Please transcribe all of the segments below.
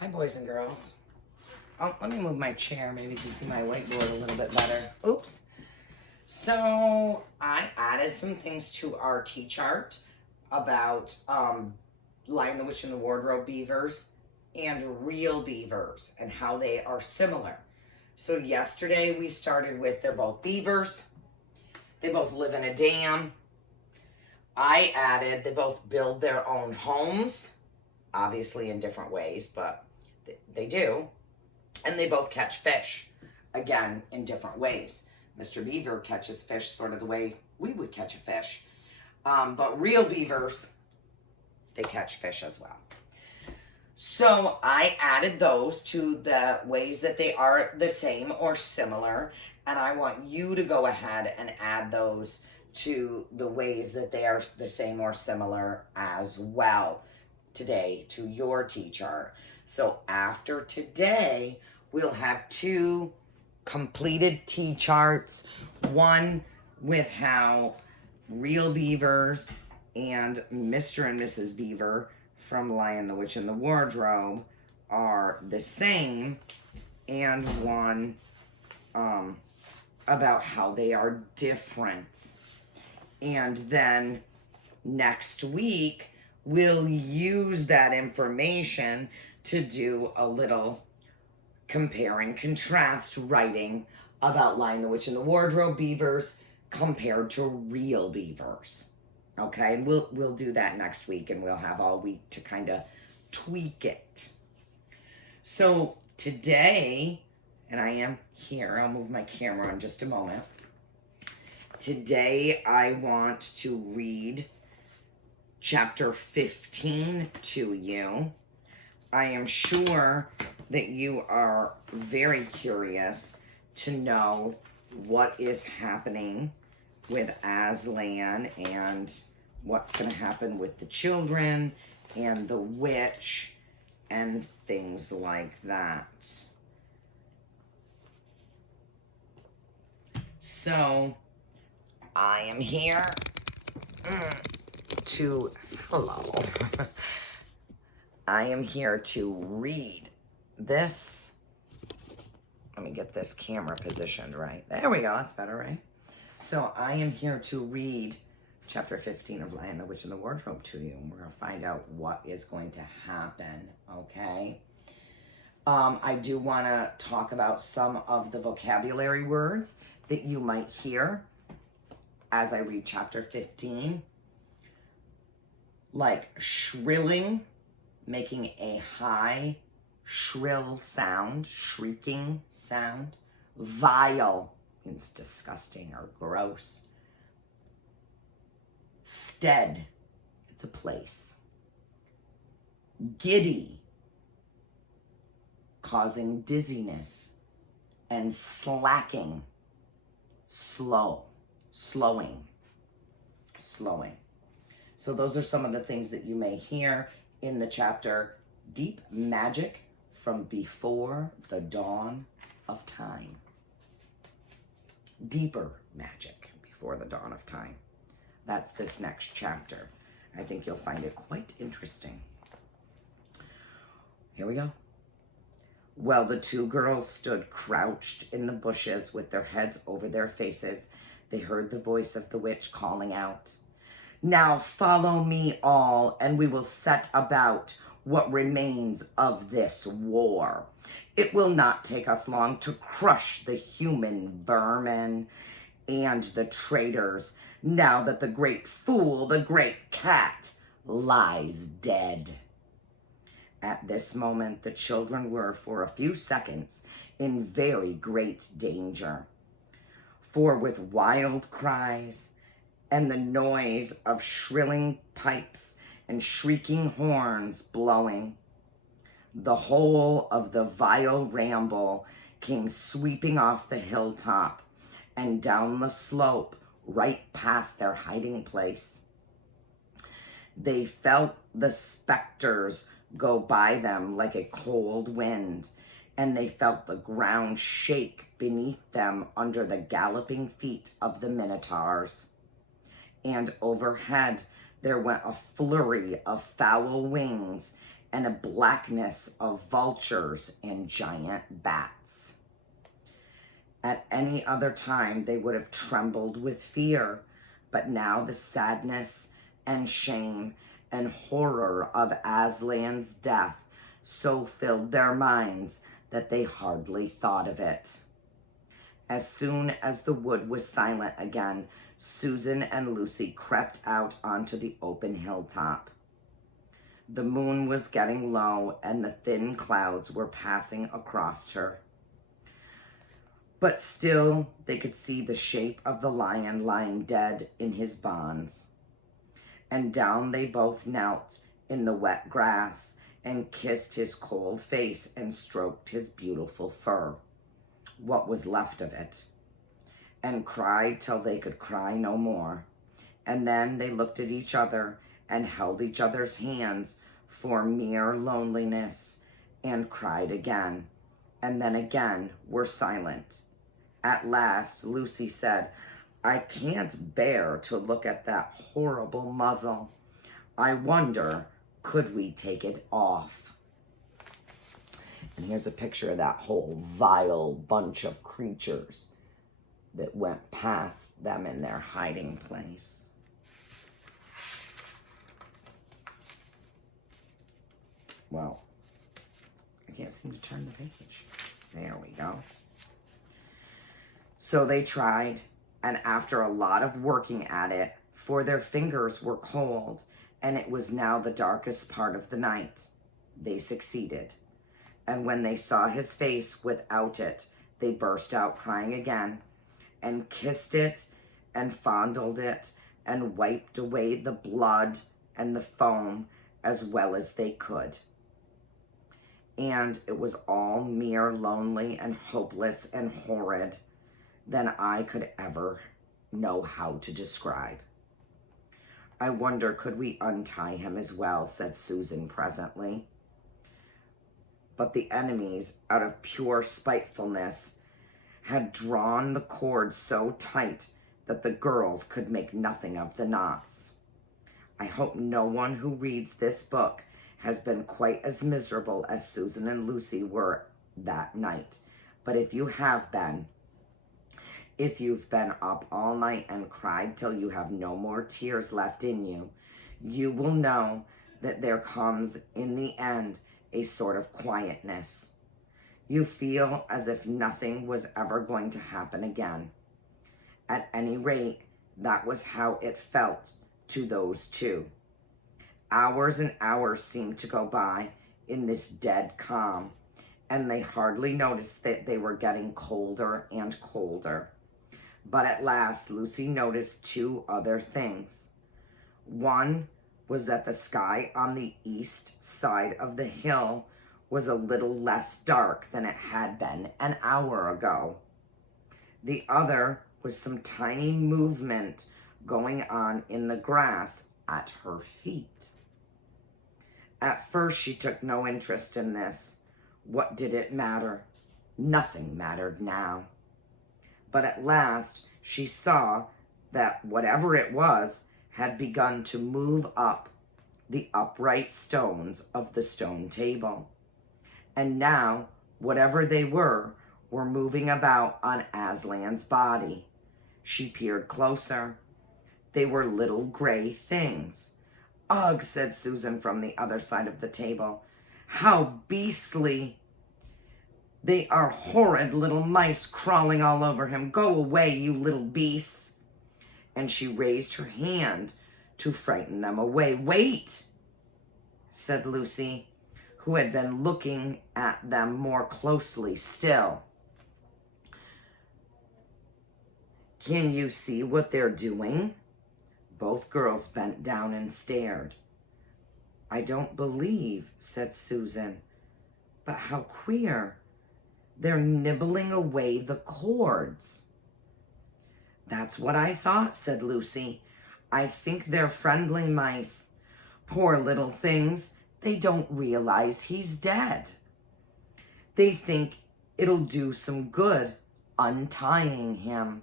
Hi, boys and girls. Oh, let me move my chair. Maybe you can see my whiteboard a little bit better. Oops. So I added some things to our T-chart about Lion the Witch and the Wardrobe beavers and real beavers and how they are similar. So yesterday we started with they're both beavers. They both live in a dam. I added they both build their own homes, obviously in different ways, but they do. And they both catch fish, again, in different ways. Mr. Beaver catches fish sort of the way we would catch a fish. But real beavers, they catch fish as well. So I added those to the ways that they are the same or similar. And I want you to go ahead and add those to the ways that they are the same or similar as well today to your T-chart. So after today, we'll have two completed T-charts, one with how real beavers and Mr. and Mrs. Beaver from Lion, the Witch, and the Wardrobe are the same, and one about how they are different. And then next week, we'll use that information to do a little compare and contrast writing about Lion, the Witch, and the Wardrobe beavers compared to real beavers. Okay, we'll do that next week, and we'll have all week to kind of tweak it. So today, and I am here, I'll move my camera in just a moment. Today, I want to read chapter 15 to you. I am sure that you are very curious to know what is happening with Aslan and what's going to happen with the children and the witch and things like that. So I am here to, hello, I am here to read this. Let me get this camera positioned right. There we go, that's better, right? So I am here to read chapter 15 of Lion, the Witch, and the Wardrobe to you. And we're going to find out what is going to happen, okay? I do want to talk about some of the vocabulary words that you might hear as I read chapter 15. Like shrilling, making a high, shrill sound, shrieking sound. Vile means disgusting or gross. Stead, it's a place. Giddy, causing dizziness. And slacking, slowing. So those are some of the things that you may hear in the chapter Deep Magic from Before the Dawn of Time. Deeper magic before the dawn of time. That's this next chapter. I think you'll find it quite interesting. Here we go. Well, the two girls stood crouched in the bushes with their heads over their faces. They heard the voice of the witch calling out, "Now follow me all, and we will set about what remains of this war. It will not take us long to crush the human vermin and the traitors, now that the great fool, the great cat, lies dead." At this moment, the children were, for a few seconds, in very great danger. For with wild cries and the noise of shrilling pipes and shrieking horns blowing, the whole of the vile ramble came sweeping off the hilltop and down the slope right past their hiding place. They felt the specters go by them like a cold wind, and they felt the ground shake beneath them under the galloping feet of the minotaurs. And overhead there went a flurry of foul wings and a blackness of vultures and giant bats. At any other time, they would have trembled with fear, but now the sadness and shame and horror of Aslan's death so filled their minds that they hardly thought of it. As soon as the wood was silent again, Susan and Lucy crept out onto the open hilltop. The moon was getting low and the thin clouds were passing across her. But still, they could see the shape of the lion lying dead in his bonds. And down they both knelt in the wet grass and kissed his cold face and stroked his beautiful fur, what was left of it, and cried till they could cry no more. And then they looked at each other and held each other's hands for mere loneliness and cried again, and then again were silent. At last, Lucy said, "I can't bear to look at that horrible muzzle. I wonder, could we take it off?" And here's a picture of that whole vile bunch of creatures that went past them in their hiding place. Well, I can't seem to turn the page. There we go. So they tried, and after a lot of working at it, for their fingers were cold, and it was now the darkest part of the night, they succeeded. And when they saw his face without it, they burst out crying again, and kissed it, and fondled it, and wiped away the blood and the foam as well as they could. And it was all mere lonely and hopeless and horrid than I could ever know how to describe. "I wonder, could we untie him as well?" said Susan presently. But the enemies, out of pure spitefulness, had drawn the cord so tight that the girls could make nothing of the knots. I hope no one who reads this book has been quite as miserable as Susan and Lucy were that night. But if you have been, if you've been up all night and cried till you have no more tears left in you, you will know that there comes in the end a sort of quietness. You feel as if nothing was ever going to happen again. At any rate, that was how it felt to those two. Hours and hours seemed to go by in this dead calm, and they hardly noticed that they were getting colder and colder. But at last, Lucy noticed two other things. One was that the sky on the east side of the hill was a little less dark than it had been an hour ago. The other was some tiny movement going on in the grass at her feet. At first, she took no interest in this. What did it matter? Nothing mattered now. But at last, she saw that whatever it was had begun to move up the upright stones of the stone table. And now, whatever they were moving about on Aslan's body. She peered closer. They were little gray things. "Ugh," said Susan from the other side of the table. "How beastly. They are horrid little mice crawling all over him. Go away, you little beasts." And she raised her hand to frighten them away. "Wait," said Lucy, who had been looking at them more closely still. "Can you see what they're doing?" Both girls bent down and stared. "I don't believe," said Susan. "But how queer. They're nibbling away the cords." "That's what I thought," said Lucy. "I think they're friendly mice. Poor little things. They don't realize he's dead. They think it'll do some good untying him."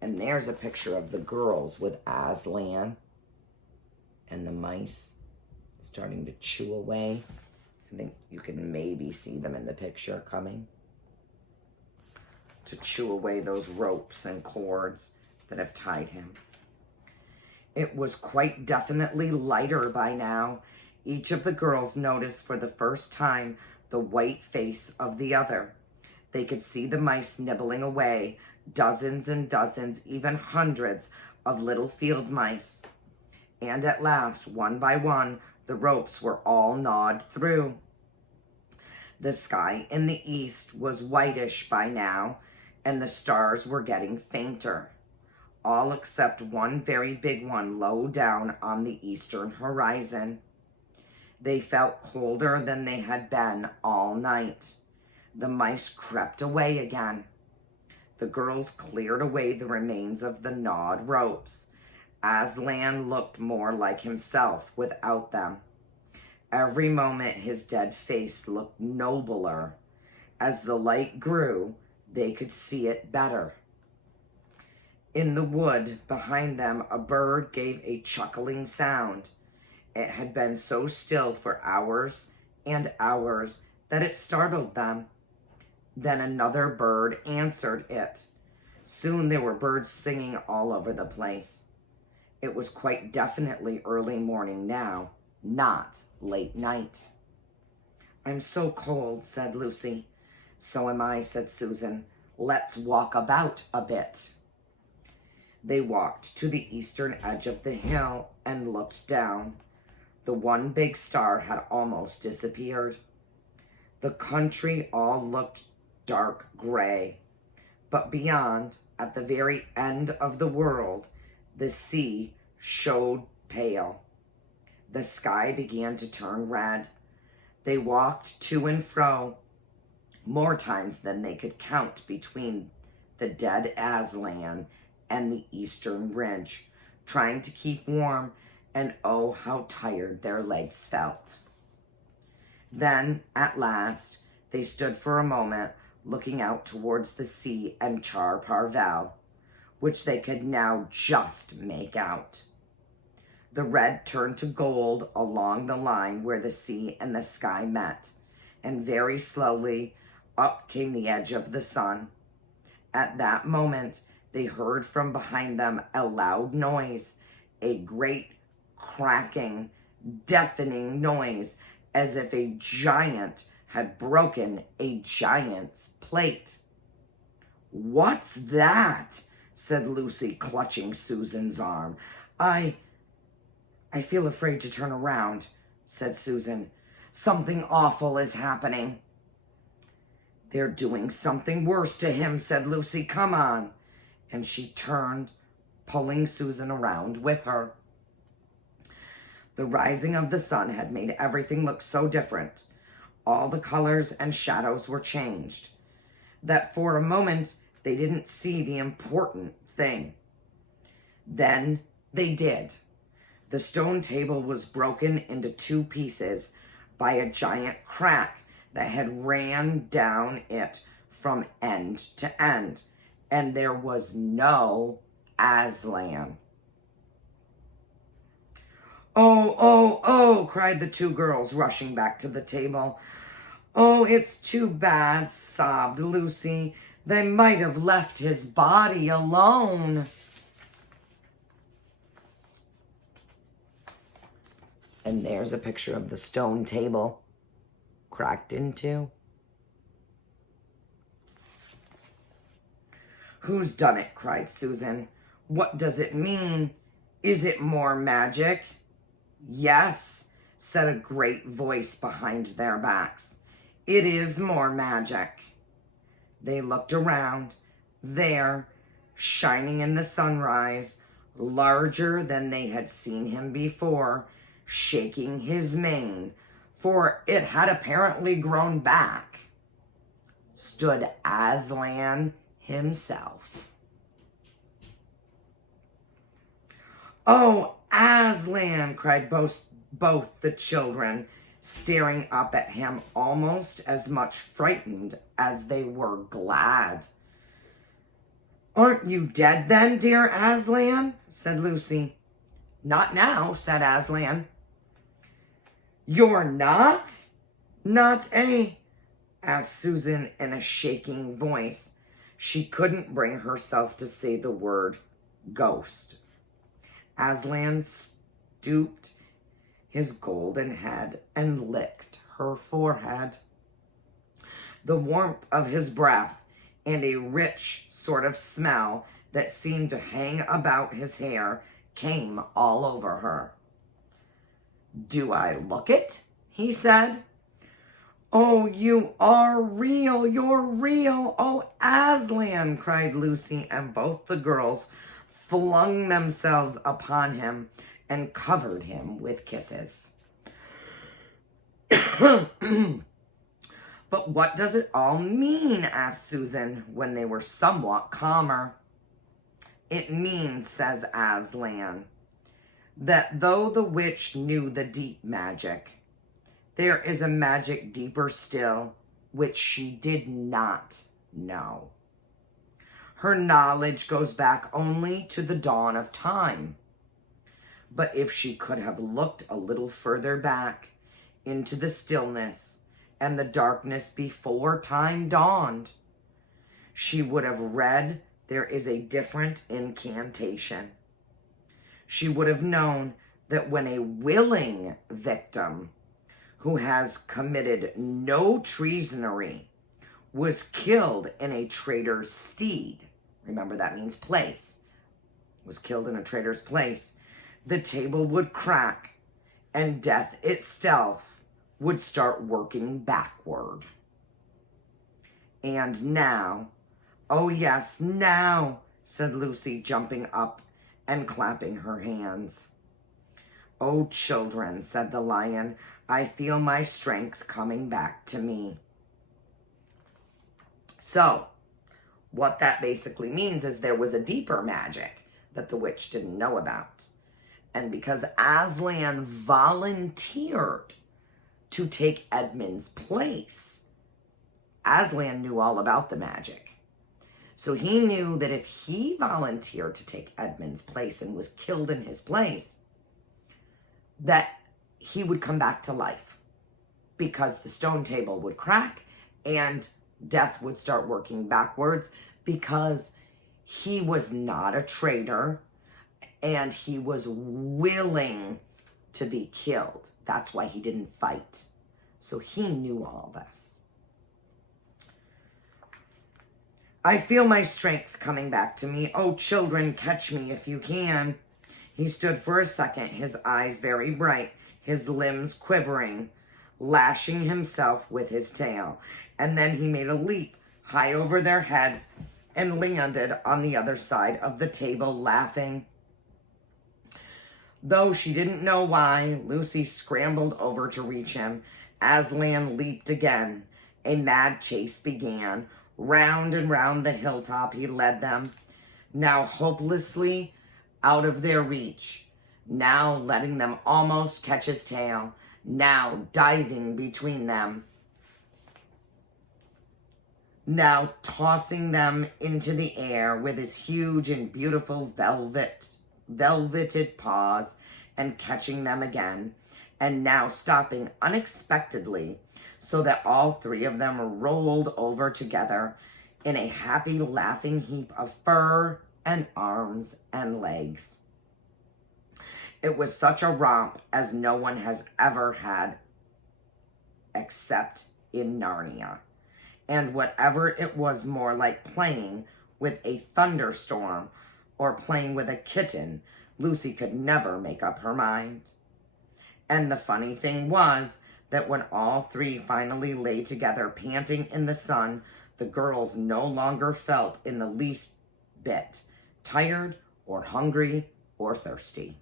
And there's a picture of the girls with Aslan and the mice starting to chew away. I think you can maybe see them in the picture coming to chew away those ropes and cords that have tied him. It was quite definitely lighter by now. Each of the girls noticed for the first time the white face of the other. They could see the mice nibbling away, dozens and dozens, even hundreds of little field mice. And at last, one by one, the ropes were all gnawed through. The sky in the east was whitish by now, and the stars were getting fainter, all except one very big one low down on the eastern horizon. They felt colder than they had been all night. The mice crept away again. The girls cleared away the remains of the gnawed ropes. Aslan looked more like himself without them. Every moment his dead face looked nobler. As the light grew, they could see it better. In the wood behind them, a bird gave a chuckling sound. It had been so still for hours and hours that it startled them. Then another bird answered it. Soon there were birds singing all over the place. It was quite definitely early morning now, not late night. "I'm so cold," said Lucy. "So am I," said Susan. "Let's walk about a bit." They walked to the eastern edge of the hill and looked down. The one big star had almost disappeared. The country all looked dark gray, but beyond, at the very end of the world, the sea showed pale. The sky began to turn red. They walked to and fro more times than they could count between the dead Aslan and the eastern ridge, trying to keep warm, and oh, how tired their legs felt. Then, at last, they stood for a moment, looking out towards the sea and Char Parvel, which they could now just make out. The red turned to gold along the line where the sea and the sky met, and very slowly up came the edge of the sun. At that moment, they heard from behind them a loud noise, a great cracking, deafening noise, as if a giant had broken a giant's plate. "What's that?" said Lucy, clutching Susan's arm. I feel afraid to turn around," said Susan. "Something awful is happening." "They're doing something worse to him," said Lucy. "Come on." And she turned, pulling Susan around with her. The rising of the sun had made everything look so different. All the colors and shadows were changed, that for a moment they didn't see the important thing. Then they did. The stone table was broken into two pieces by a giant crack that had ran down it from end to end, and there was no Aslan. "Oh, oh, oh," cried the two girls, rushing back to the table. "Oh, it's too bad," sobbed Lucy. "They might have left his body alone." And there's a picture of the stone table cracked into. "Who's done it?" cried Susan. "What does it mean? Is it more magic?" "Yes," said a great voice behind their backs. "It is more magic." They looked around. There, shining in the sunrise, larger than they had seen him before, shaking his mane, for it had apparently grown back, stood Aslan himself. "Oh, Aslan!" cried both the children, staring up at him almost as much frightened as they were glad. "Aren't you dead then, dear Aslan?" said Lucy. "Not now," said Aslan. You're not? Not a? Asked Susan in a shaking voice. She couldn't bring herself to say the word ghost. Aslan stooped his golden head and licked her forehead. The warmth of his breath and a rich sort of smell that seemed to hang about his hair came all over her. Do I look it? He said. Oh, you are real. You're real. Oh, Aslan, cried Lucy, and both the girls flung themselves upon him and covered him with kisses. But what does it all mean? Asked Susan when they were somewhat calmer. It means, says Aslan, that though the witch knew the deep magic, there is a magic deeper still, which she did not know. Her knowledge goes back only to the dawn of time. But if she could have looked a little further back into the stillness and the darkness before time dawned, she would have read there is a different incantation. She would have known that when a willing victim who has committed no treasonry was killed in a traitor's stead, remember that means place, was killed in a traitor's place, the table would crack and death itself would start working backward. And now, oh yes, now, said Lucy, jumping up and clapping her hands. Oh, children, said the lion, I feel my strength coming back to me. So, what that basically means is there was a deeper magic that the witch didn't know about. And because Aslan volunteered to take Edmund's place, Aslan knew all about the magic. So he knew that if he volunteered to take Edmund's place and was killed in his place, that he would come back to life because the stone table would crack and death would start working backwards because he was not a traitor and he was willing to be killed. That's why he didn't fight. So he knew all this. I feel my strength coming back to me. Oh, children, catch me if you can. He stood for a second, his eyes very bright, his limbs quivering, lashing himself with his tail. And then he made a leap high over their heads and landed on the other side of the table, laughing. Though she didn't know why, Lucy scrambled over to reach him. Aslan leaped again. A mad chase began. Round and round the hilltop he led them, now hopelessly out of their reach, now letting them almost catch his tail, now diving between them, now tossing them into the air with his huge and beautiful velveted paws and catching them again, and now stopping unexpectedly so that all three of them rolled over together in a happy laughing heap of fur and arms and legs. It was such a romp as no one has ever had except in Narnia. And whatever it was, more like playing with a thunderstorm or playing with a kitten, Lucy could never make up her mind. And the funny thing was that when all three finally lay together panting in the sun, the girls no longer felt in the least bit tired or hungry or thirsty.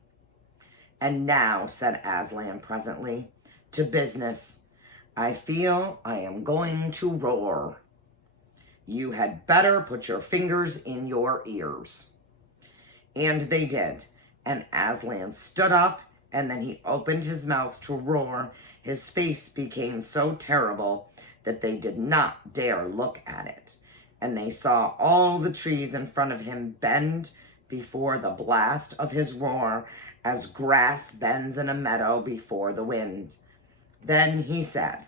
And now, said Aslan presently, to business. I feel I am going to roar. You had better put your fingers in your ears. And they did. And Aslan stood up, and then he opened his mouth to roar. His face became so terrible that they did not dare look at it. And they saw all the trees in front of him bend before the blast of his roar, as grass bends in a meadow before the wind. Then he said,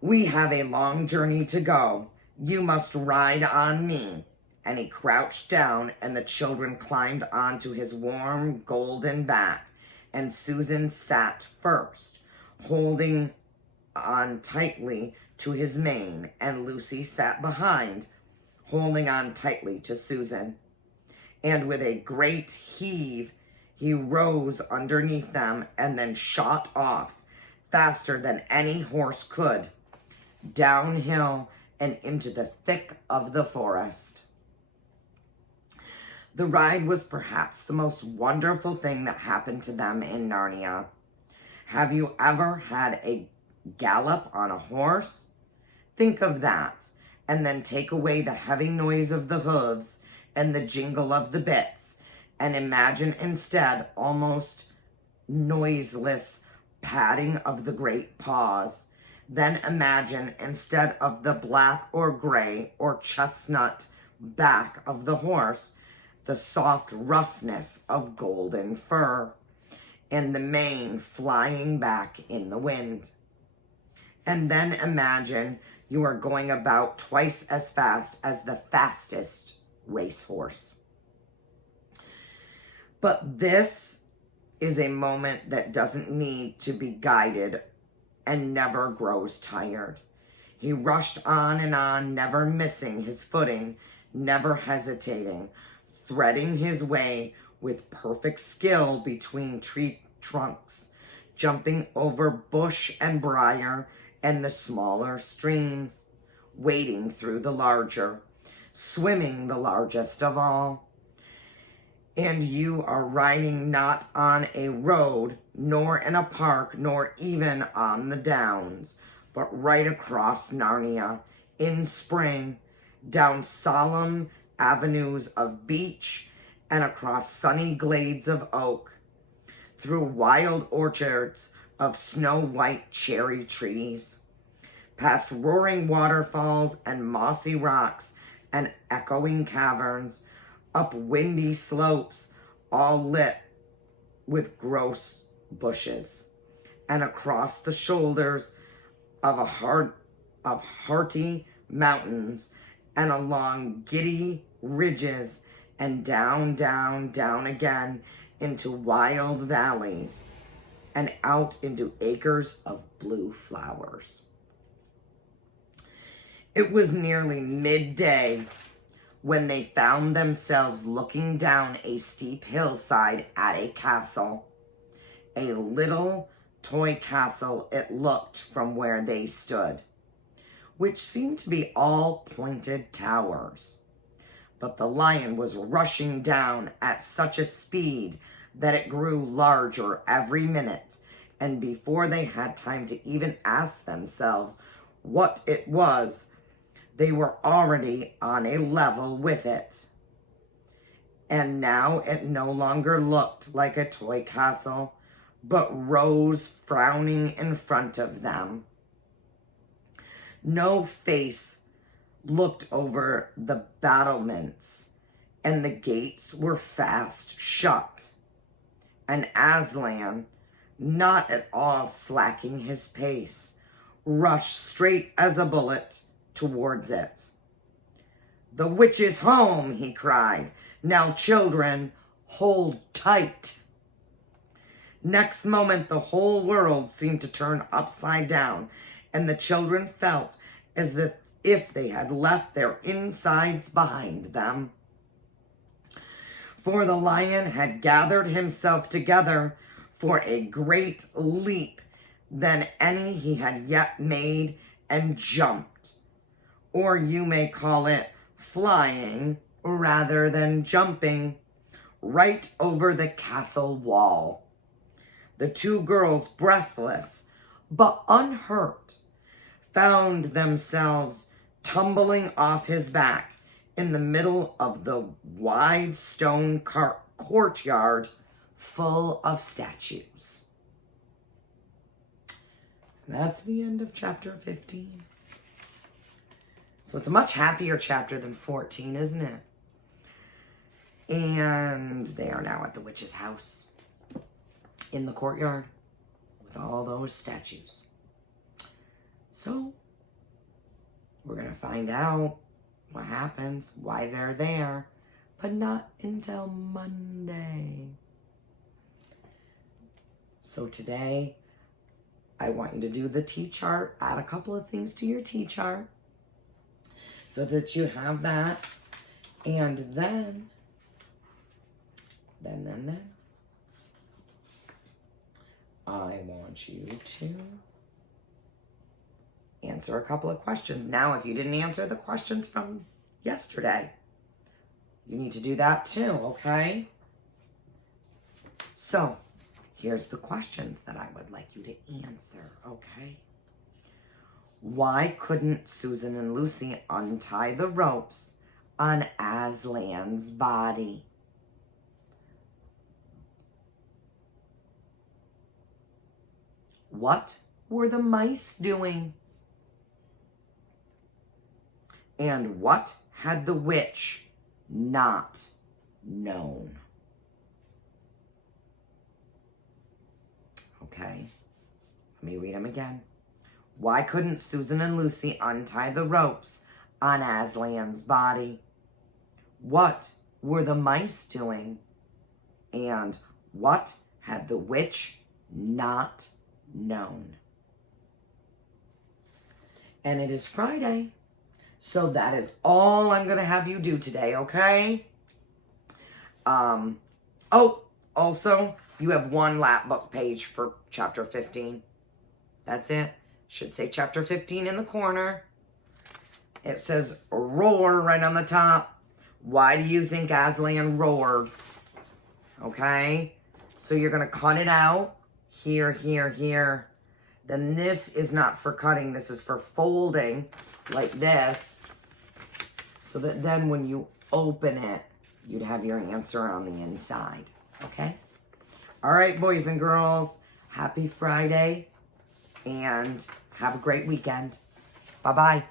"We have a long journey to go. You must ride on me." And he crouched down, and the children climbed onto his warm golden back, and Susan sat first, holding on tightly to his mane, and Lucy sat behind, holding on tightly to Susan. And with a great heave, he rose underneath them and then shot off, faster than any horse could, downhill and into the thick of the forest. The ride was perhaps the most wonderful thing that happened to them in Narnia. Have you ever had a gallop on a horse? Think of that, and then take away the heavy noise of the hooves and the jingle of the bits, and imagine instead almost noiseless padding of the great paws. Then imagine instead of the black or gray or chestnut back of the horse, the soft roughness of golden fur, and the mane flying back in the wind. And then imagine you are going about twice as fast as the fastest racehorse. But this is a moment that doesn't need to be guided and never grows tired. He rushed on, never missing his footing, never hesitating, threading his way with perfect skill between tree trunks, jumping over bush and briar and the smaller streams, wading through the larger, swimming the largest of all. And you are riding not on a road, nor in a park, nor even on the downs, but right across Narnia in spring, down solemn avenues of beech and across sunny glades of oak, through wild orchards of snow-white cherry trees, past roaring waterfalls and mossy rocks and echoing caverns, up windy slopes all lit with gross bushes, and across the shoulders of hearty mountains, and along giddy ridges, and down, down, down again into wild valleys, and out into acres of blue flowers. It was nearly midday when they found themselves looking down a steep hillside at a castle. A little toy castle it looked from where they stood, which seemed to be all pointed towers. But the lion was rushing down at such a speed that it grew larger every minute, and before they had time to even ask themselves what it was, they were already on a level with it. And now it no longer looked like a toy castle, but rose frowning in front of them. No face looked over the battlements, and the gates were fast shut. And Aslan, not at all slacking his pace, rushed straight as a bullet towards it. "The witch is home," he cried. "Now, children, hold tight." Next moment, the whole world seemed to turn upside down, and the children felt as if they had left their insides behind them. For the lion had gathered himself together for a great leap than any he had yet made, and jumped, or you may call it flying rather than jumping, right over the castle wall. The two girls, breathless but unhurt, found themselves tumbling off his back in the middle of the wide stone courtyard full of statues. That's the end of chapter 15. So it's a much happier chapter than 14, isn't it? And they are now at the witch's house in the courtyard with all those statues. So, we're going to find out what happens, why they're there, but not until Monday. So today, I want you to do the T-chart, add a couple of things to your T-chart so that you have that. And then, I want you to answer a couple of questions. Now, if you didn't answer the questions from yesterday, you need to do that too, okay? So, here's the questions that I would like you to answer, okay? Why couldn't Susan and Lucy untie the ropes on Aslan's body? What were the mice doing? And what had the witch not known? Okay, let me read them again. Why couldn't Susan and Lucy untie the ropes on Aslan's body? What were the mice doing? And what had the witch not known? And it is Friday, so that is all I'm going to have you do today, okay? Oh, also, you have one lap book page for chapter 15. That's it. Should say chapter 15 in the corner. It says roar right on the top. Why do you think Aslan roared? Okay? So you're going to cut it out. Here, here, here. Then this is not for cutting. This is for folding like this. So that then when you open it, you'd have your answer on the inside. Okay? All right, boys and girls. Happy Friday. And have a great weekend. Bye-bye.